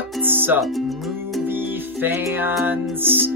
What's up, movie fans?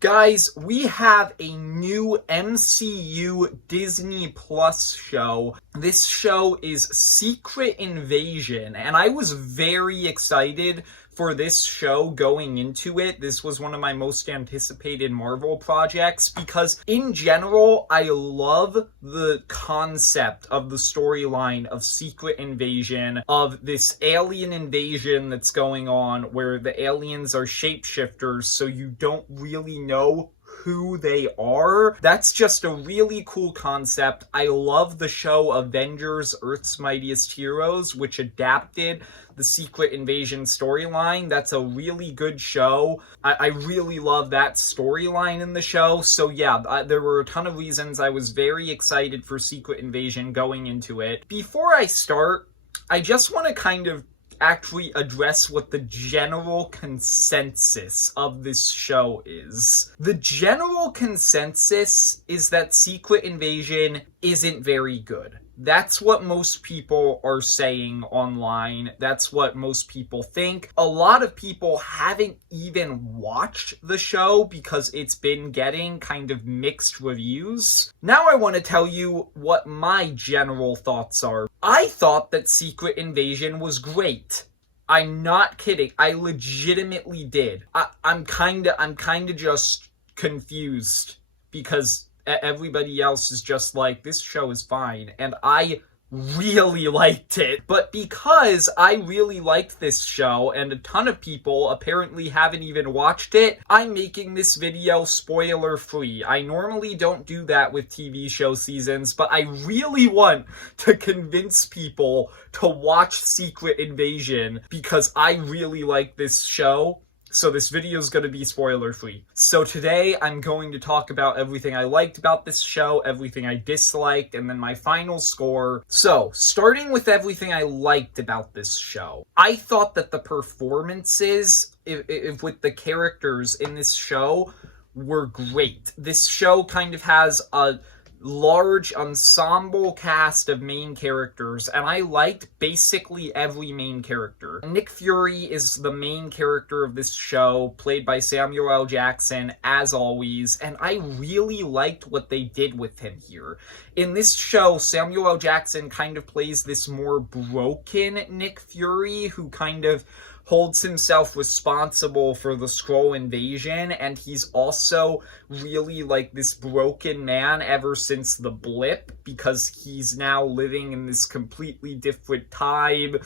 Guys, we have a new MCU Disney Plus show. This show is Secret Invasion, and I was very excited for this show going into it. This was one of my most anticipated Marvel projects because, in general, I love the concept of the storyline of Secret Invasion, of this alien invasion that's going on where the aliens are shapeshifters, so you don't really know who they are. That's just a really cool concept. I love the show Avengers Earth's Mightiest Heroes, which adapted the Secret Invasion storyline. That's a really good show. I really love that storyline in the show. So yeah, there were a ton of reasons I was very excited for Secret Invasion going into it. Before I start, I just want to kind of actually address what the general consensus of this show is. The general consensus is that Secret Invasion isn't very good. That's what most people are saying online. That's what most people think. A lot of people haven't even watched the show because it's been getting kind of mixed reviews. Now I want to tell you what my general thoughts are. I thought that Secret Invasion was great. I'm not kidding. I legitimately did. I'm kind of just confused because everybody else is just like, this show is fine, and I really liked it. But because I really liked this show, and a ton of people apparently haven't even watched it, I'm making this video spoiler free. I normally don't do that with TV show seasons, but I really want to convince people to watch Secret Invasion because I really like this show. So this video is going to be spoiler free. So today I'm going to talk about everything I liked about this show, everything I disliked, and then my final score. So starting with everything I liked about this show, I thought that the performances with the characters in this show were great. This show kind of has a large ensemble cast of main characters, and I liked basically every main character. Nick Fury is the main character of this show, played by Samuel L. Jackson, as always, and I really liked what they did with him here. In this show, Samuel L. Jackson kind of plays this more broken Nick Fury, who kind of holds himself responsible for the Skrull invasion, and he's also really like this broken man ever since the blip, because he's now living in this completely different time.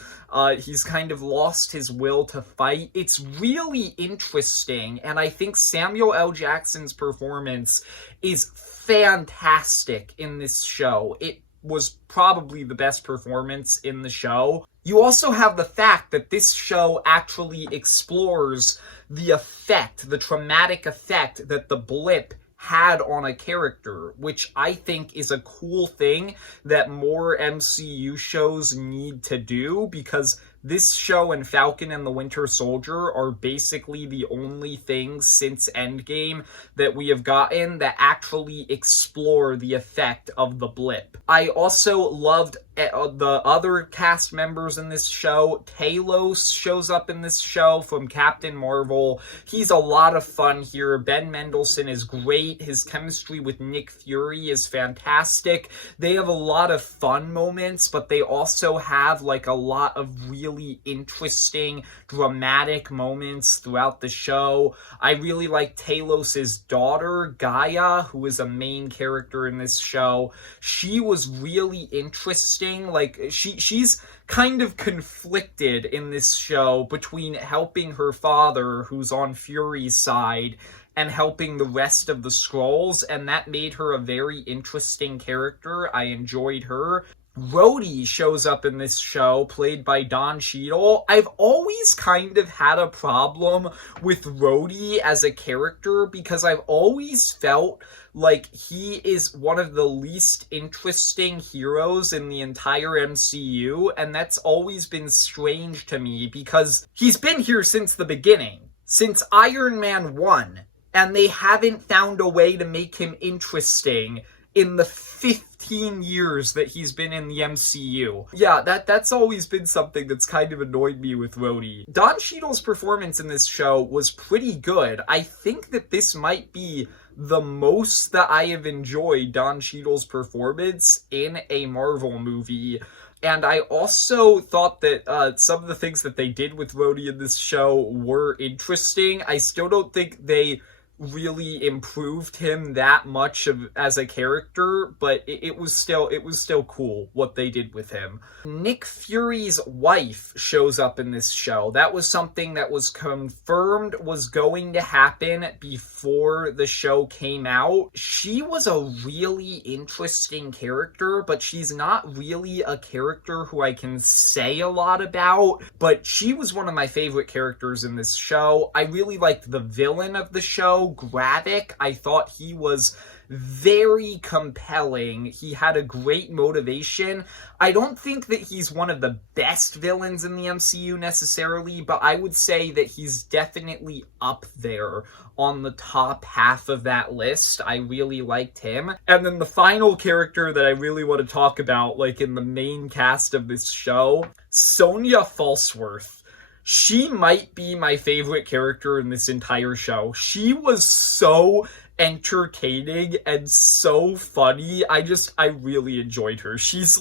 He's kind of lost his will to fight. It's really interesting, and I think Samuel L. Jackson's performance is fantastic in this show. It was probably the best performance in the show. You also have the fact that this show actually explores the effect, the traumatic effect that the blip had on a character, which I think is a cool thing that more MCU shows need to do, because this show and Falcon and the Winter Soldier are basically the only things since Endgame that we have gotten that actually explore the effect of the blip. I also loved the other cast members in this show. Talos shows up in this show from Captain Marvel. He's a lot of fun here. Ben Mendelsohn is great. His chemistry with Nick Fury is fantastic. They have a lot of fun moments, but they also have like a lot of really interesting, dramatic moments throughout the show. I really like Talos' daughter, Gaia, who is a main character in this show. She was really interesting. Like, she's kind of conflicted in this show between helping her father, who's on Fury's side, and helping the rest of the Skrulls, and that made her a very interesting character. I enjoyed her. Rhodey shows up in this show, played by Don Cheadle. I've always kind of had a problem with Rhodey as a character because I've always felt like he is one of the least interesting heroes in the entire MCU, and that's always been strange to me because he's been here since the beginning, since Iron Man 1, and they haven't found a way to make him interesting in the 15 years that he's been in the MCU. Yeah, that's always been something that's kind of annoyed me with Rhodey. Don Cheadle's performance in this show was pretty good. I think that this might be the most that I have enjoyed Don Cheadle's performance in a Marvel movie. And I also thought that some of the things that they did with Rhodey in this show were interesting. I still don't think they really improved him that much as a character, but it was still cool what they did with him. Nick Fury's wife shows up in this show. That was something that was confirmed was going to happen before the show came out. She was a really interesting character, but she's not really a character who I can say a lot about, but she was one of my favorite characters in this show. I really liked the villain of the show, Gravik. I thought he was very compelling. He had a great motivation. I don't think that he's one of the best villains in the MCU necessarily, but I would say that he's definitely up there on the top half of that list. I really liked him. And then the final character that I really want to talk about, like in the main cast of this show, Sonya Falsworth. She might be my favorite character in this entire show. She was so entertaining and so funny. I really enjoyed her. She's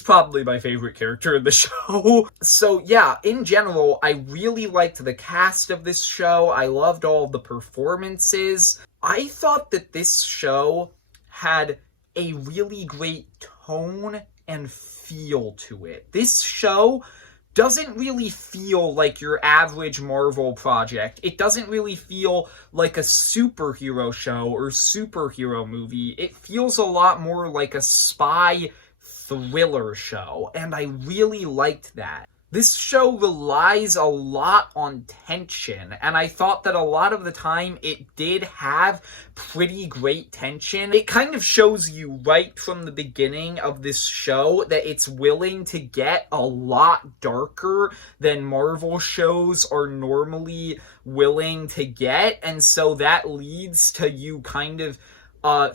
probably my favorite character in the show. So yeah, in general, I really liked the cast of this show. I loved all the performances. I thought that this show had a really great tone and feel to it. This show doesn't really feel like your average Marvel project. It doesn't really feel like a superhero show or superhero movie. It feels a lot more like a spy thriller show, and I really liked that. This show relies a lot on tension, and I thought that a lot of the time it did have pretty great tension. It kind of shows you right from the beginning of this show that it's willing to get a lot darker than Marvel shows are normally willing to get, and so that leads to you kind of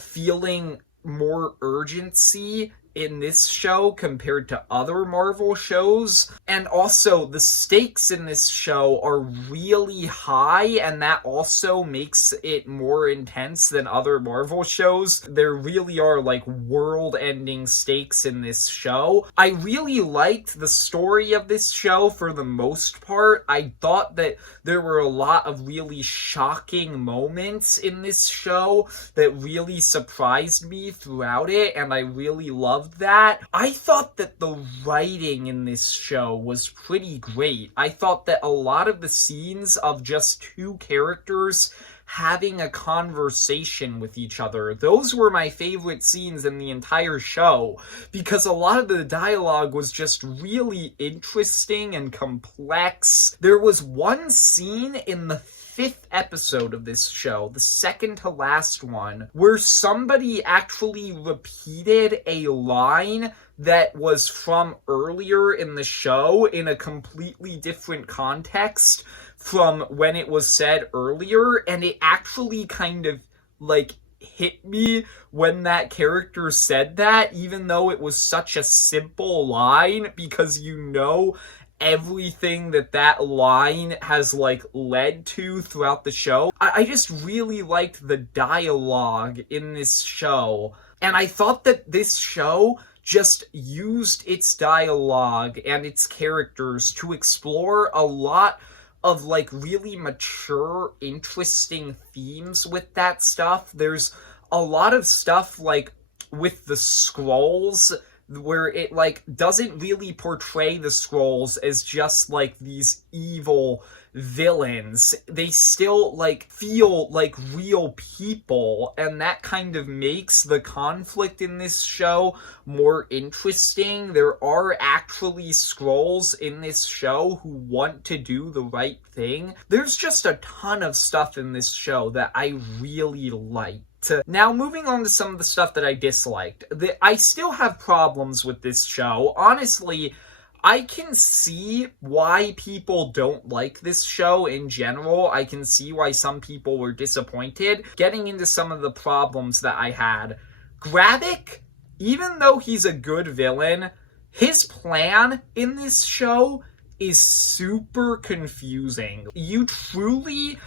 feeling more urgency in this show compared to other Marvel shows. And also, the stakes in this show are really high, and that also makes it more intense than other Marvel shows. There really are, like, world-ending stakes in this show. I really liked the story of this show for the most part. I thought that there were a lot of really shocking moments in this show that really surprised me throughout it, and I really loved that. I thought that the writing in this show was pretty great. I thought that a lot of the scenes of just two characters having a conversation with each other, those were my favorite scenes in the entire show, because a lot of the dialogue was just really interesting and complex. There was one scene in the 5th episode of this show, the second to last one, where somebody actually repeated a line that was from earlier in the show in a completely different context from when it was said earlier, and it actually kind of, like, hit me when that character said that, even though it was such a simple line, because you know everything that line has, like, led to throughout the show. I just really liked the dialogue in this show, and I thought that this show just used its dialogue and its characters to explore a lot of, like, really mature, interesting themes with that stuff. There's a lot of stuff, like, with the Skrulls, where it, like, doesn't really portray the Skrulls as just, like, these evil villains. They still, like, feel like real people, and that kind of makes the conflict in this show more interesting. There are actually Skrulls in this show who want to do the right thing. There's just a ton of stuff in this show that I really like. Now, moving on to some of the stuff that I disliked. I still have problems with this show. Honestly, I can see why people don't like this show in general. I can see why some people were disappointed. Getting into some of the problems that I had. Gravik, even though he's a good villain, his plan in this show is super confusing. You truly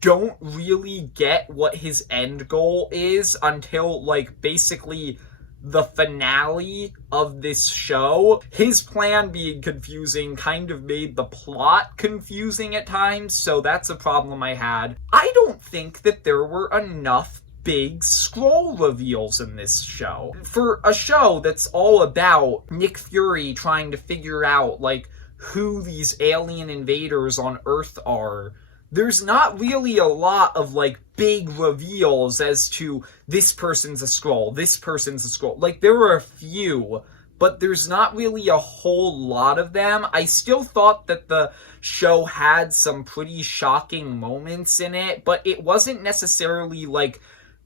don't really get what his end goal is until, like, basically the finale of this show. His plan being confusing kind of made the plot confusing at times, so that's a problem I had. I don't think that there were enough big Skrull reveals in this show. For a show that's all about Nick Fury trying to figure out, like, who these alien invaders on Earth are, there's not really a lot of, like, big reveals as to this person's a Skrull, this person's a Skrull. Like, there were a few, but there's not really a whole lot of them. I still thought that the show had some pretty shocking moments in it, but it wasn't necessarily, like,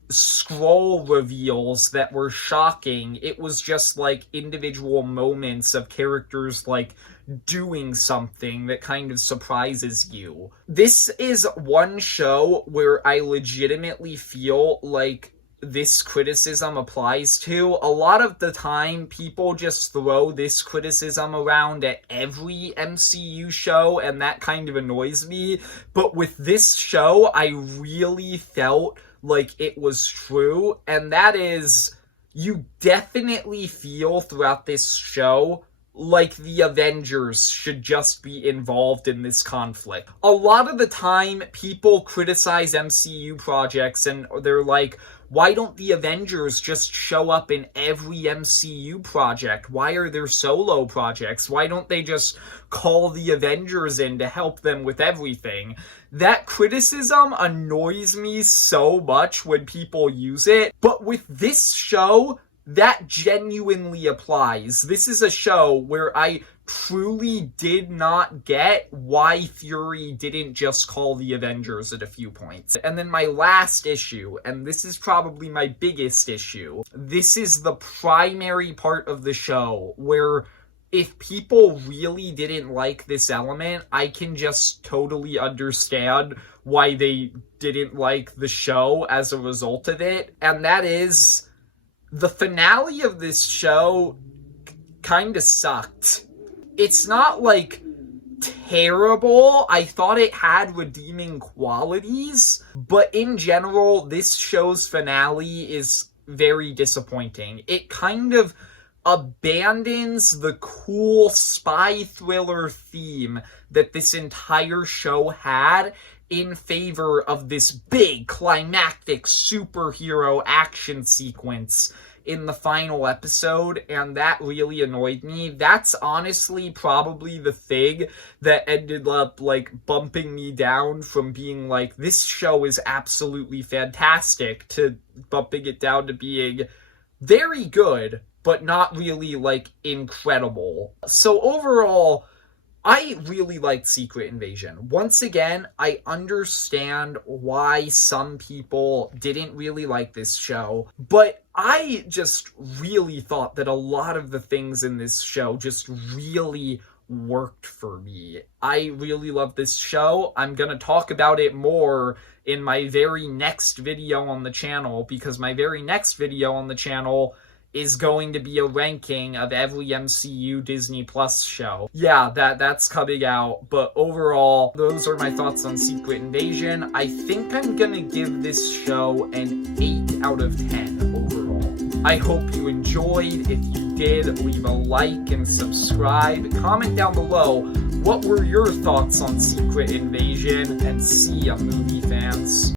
Skrull reveals that were shocking. It was just, like, individual moments of characters, like, doing something that kind of surprises you. This is one show where I legitimately feel like this criticism applies to. A lot of the time, people just throw this criticism around at every MCU show, and that kind of annoys me. But with this show, I really felt like it was true, and that is, you definitely feel throughout this show like the Avengers should just be involved in this conflict. A lot of the time, people criticize MCU projects and they're like, why don't the Avengers just show up in every MCU project? Why are there solo projects? Why don't they just call the Avengers in to help them with everything? That criticism annoys me so much when people use it, but with this show, that genuinely applies. This is a show where I truly did not get why Fury didn't just call the Avengers at a few points. And then my last issue, and this is probably my biggest issue, this is the primary part of the show where if people really didn't like this element, I can just totally understand why they didn't like the show as a result of it. And that is, the finale of this show kind of sucked. It's not, like, terrible. I thought it had redeeming qualities, but in general, this show's finale is very disappointing. It kind of abandons the cool spy thriller theme that this entire show had in favor of this big, climactic superhero action sequence in the final episode, and that really annoyed me. That's honestly probably the thing that ended up, like, bumping me down from being like, this show is absolutely fantastic, to bumping it down to being very good, but not really, like, incredible. So overall, I really liked Secret Invasion. Once again, I understand why some people didn't really like this show, but I just really thought that a lot of the things in this show just really worked for me. I really love this show. I'm gonna talk about it more in my very next video on the channel, because my very next video on the channel is going to be a ranking of every MCU Disney Plus show. Yeah, that's coming out, but overall, those are my thoughts on Secret Invasion. I think I'm gonna give this show an 8 out of 10 overall. I hope you enjoyed. If you did, leave a like and subscribe. Comment down below, what were your thoughts on Secret Invasion, and see ya, movie fans.